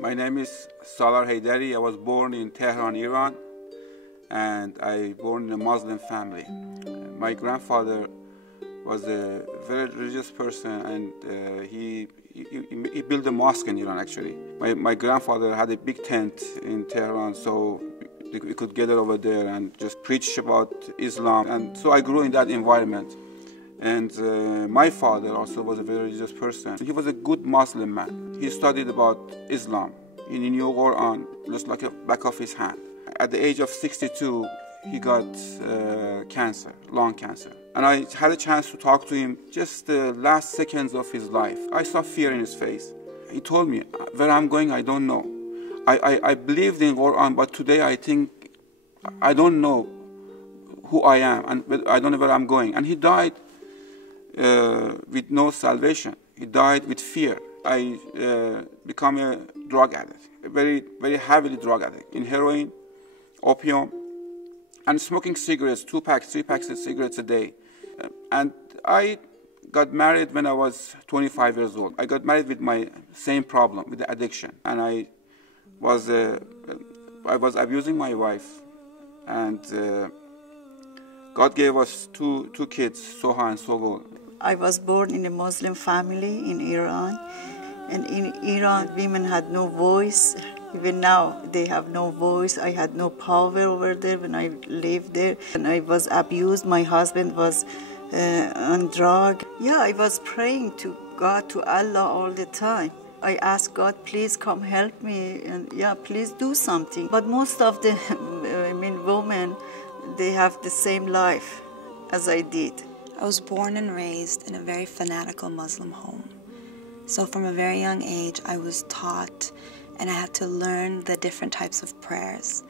My name is HEIDARI. I was born in Tehran, Iran, and I born in a Muslim family. My grandfather was a very religious person, and he built a mosque in Iran, actually. My grandfather had a big tent in Tehran, so we could gather over there and just preach about Islam. And so I grew in that environment. And my father also was a very religious person. He was a good Muslim man. He studied about Islam. He knew Quran just like the back of his hand. At the age of 62, he got cancer, lung cancer. And I had a chance to talk to him just the last seconds of his life. I saw fear in his face. He told me, where I'm going, I don't know. I believed in Quran, but today I think I don't know who I am, and I don't know where I'm going. And he died with no salvation. He died with fear. I became a drug addict, a very, very heavily drug addict, in heroin, opium, and smoking cigarettes, 2 packs, 3 packs of cigarettes a day. And I got married when I was 25 years old. I got married with my same problem, with the addiction. And I was abusing my wife. And God gave us two kids, Soha and Sogol. I was born in a Muslim family in Iran. And in Iran, women had no voice. Even now, they have no voice. I had no power over there when I lived there. And I was abused. My husband was on drug. Yeah, I was praying to God, to Allah all the time. I asked God, please come help me, and yeah, please do something. But most of the women, they have the same life as I did. I was born and raised in a very fanatical Muslim home. So from a very young age, I was taught and I had to learn the different types of prayers.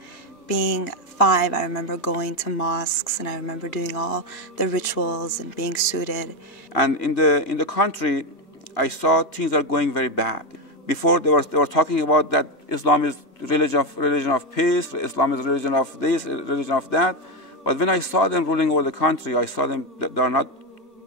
Being 5, I remember going to mosques and I remember doing all the rituals and being suited. And in the country, I saw things are going very bad. Before they were talking about that Islam is religion of peace, Islam is religion of this, religion of that. But when I saw them ruling over the country, I saw them that they are not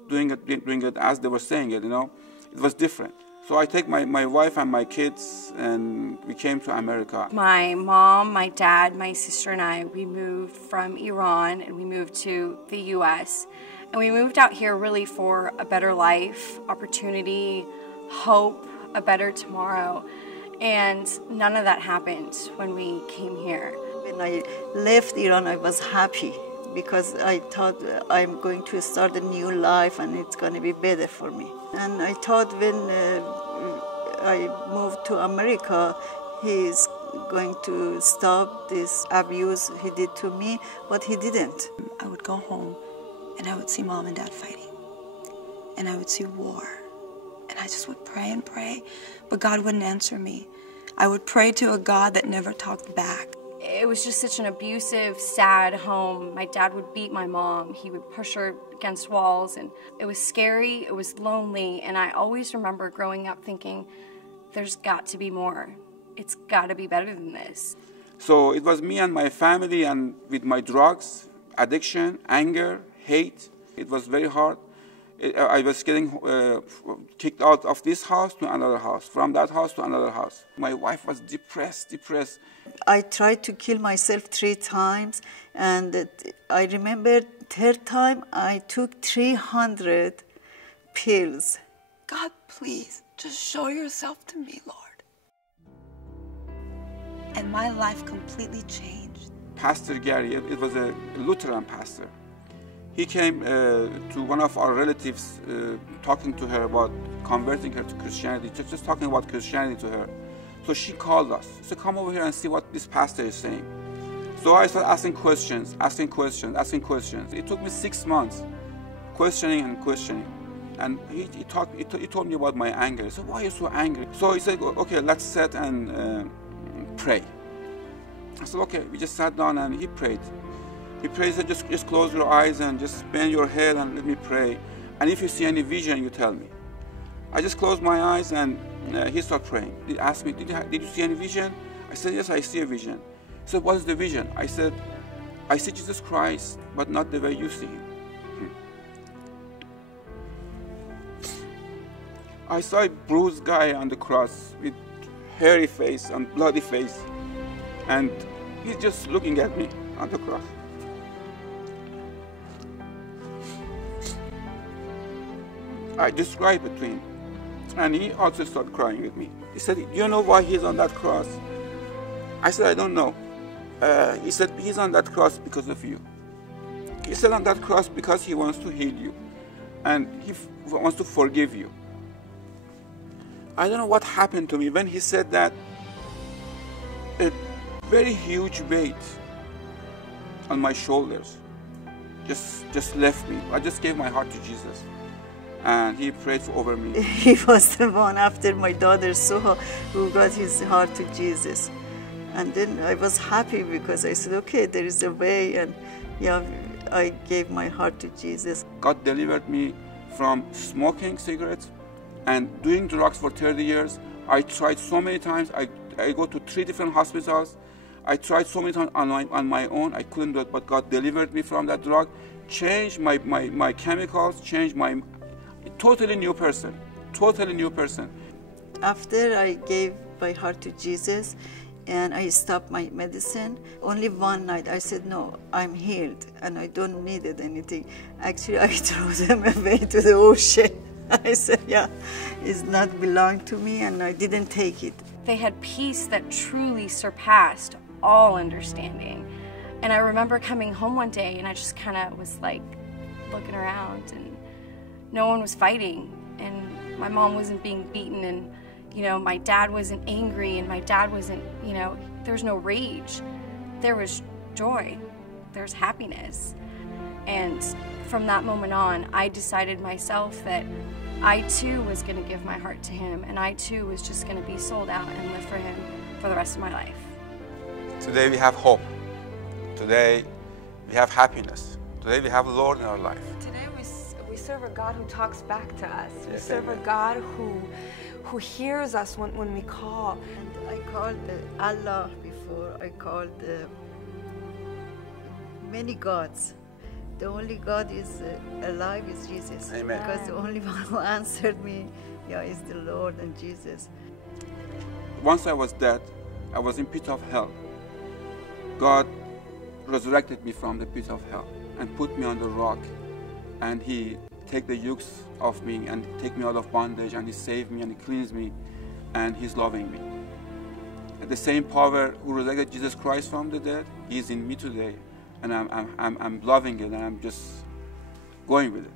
doing it as they were saying it. It was different. So I take my wife and my kids, and we came to America. My mom, my dad, my sister and I, we moved from Iran and we moved to the U.S. And we moved out here really for a better life, opportunity, hope, a better tomorrow. And none of that happened when we came here. When I left Iran, I was happy because I thought I'm going to start a new life and it's going to be better for me. And I thought when I moved to America, he's going to stop this abuse he did to me, but he didn't. I would go home and I would see Mom and Dad fighting. And I would see war. And I just would pray and pray, but God wouldn't answer me. I would pray to a God that never talked back. It was just such an abusive, sad home. My dad would beat my mom. He would push her against walls, and it was scary, it was lonely, and I always remember growing up thinking, there's got to be more. It's got to be better than this. So it was me and my family, and with my drugs, addiction, anger, hate. It was very hard. I was getting kicked out of this house to another house, from that house to another house. My wife was depressed. I tried to kill myself 3 times, and I remember 3rd time I took 300 pills. God, please, just show yourself to me, Lord. And my life completely changed. Pastor Gary, it was a Lutheran pastor. He came to one of our relatives talking to her about converting her to Christianity, just talking about Christianity to her. So she called us. She said, come over here and see what this pastor is saying. So I started asking questions. It took me 6 months, questioning. And he told me about my anger. He said, why are you so angry? So he said, okay, let's sit and pray. I said, okay. We just sat down and he prayed. He prayed, said, just close your eyes and just bend your head and let me pray. And if you see any vision, you tell me. I just closed my eyes and he started praying. He asked me, did you see any vision? I said, yes, I see a vision. He said, what is the vision? I said, I see Jesus Christ, but not the way you see him. I saw a bruised guy on the cross with hairy face and bloody face. And he's just looking at me on the cross. I described it to him, and he also started crying with me. He said, "Do you know why he's on that cross?" I said, "I don't know." He said, "He's on that cross because of you." He said, "On that cross because he wants to heal you, and he wants to forgive you." I don't know what happened to me when he said that. A very huge weight on my shoulders just left me. I just gave my heart to Jesus, and he prayed over me. He was the one after my daughter saw who got his heart to Jesus. And then I was happy because I said, okay, there is a way, and yeah, I gave my heart to Jesus. God delivered me from smoking cigarettes and doing drugs for 30 years. I tried so many times. I go to 3 different hospitals. I tried so many times on my own. I couldn't do it, but God delivered me from that drug, changed my chemicals, changed my totally new person, totally new person. After I gave my heart to Jesus and I stopped my medicine, only one night I said, no, I'm healed and I don't need anything. Actually, I threw them away to the ocean. I said, yeah, it's not belong to me, and I didn't take it. They had peace that truly surpassed all understanding. And I remember coming home one day and I just kind of was like looking around, and no one was fighting, and my mom wasn't being beaten, and my dad wasn't angry, and my dad wasn't, there's no rage. There was joy, there's happiness. And from that moment on, I decided myself that I too was going to give my heart to him, and I too was just going to be sold out and live for him for the rest of my life. Today we have hope. Today we have happiness. Today we have the Lord in our life. Today we serve a God who talks back to us. We Yes, serve amen. a God who hears us when we call. And I called Allah before. I called many gods. The only God is alive is Jesus. Amen. Because the only one who answered me, is the Lord and Jesus. Once I was dead, I was in pit of hell. God resurrected me from the pit of hell and put me on the rock, and he take the yokes off me and take me out of bondage, and he saved me and he cleansed me, and he's loving me. And the same power who resurrected Jesus Christ from the dead, he's in me today, and I'm loving it, and I'm just going with it.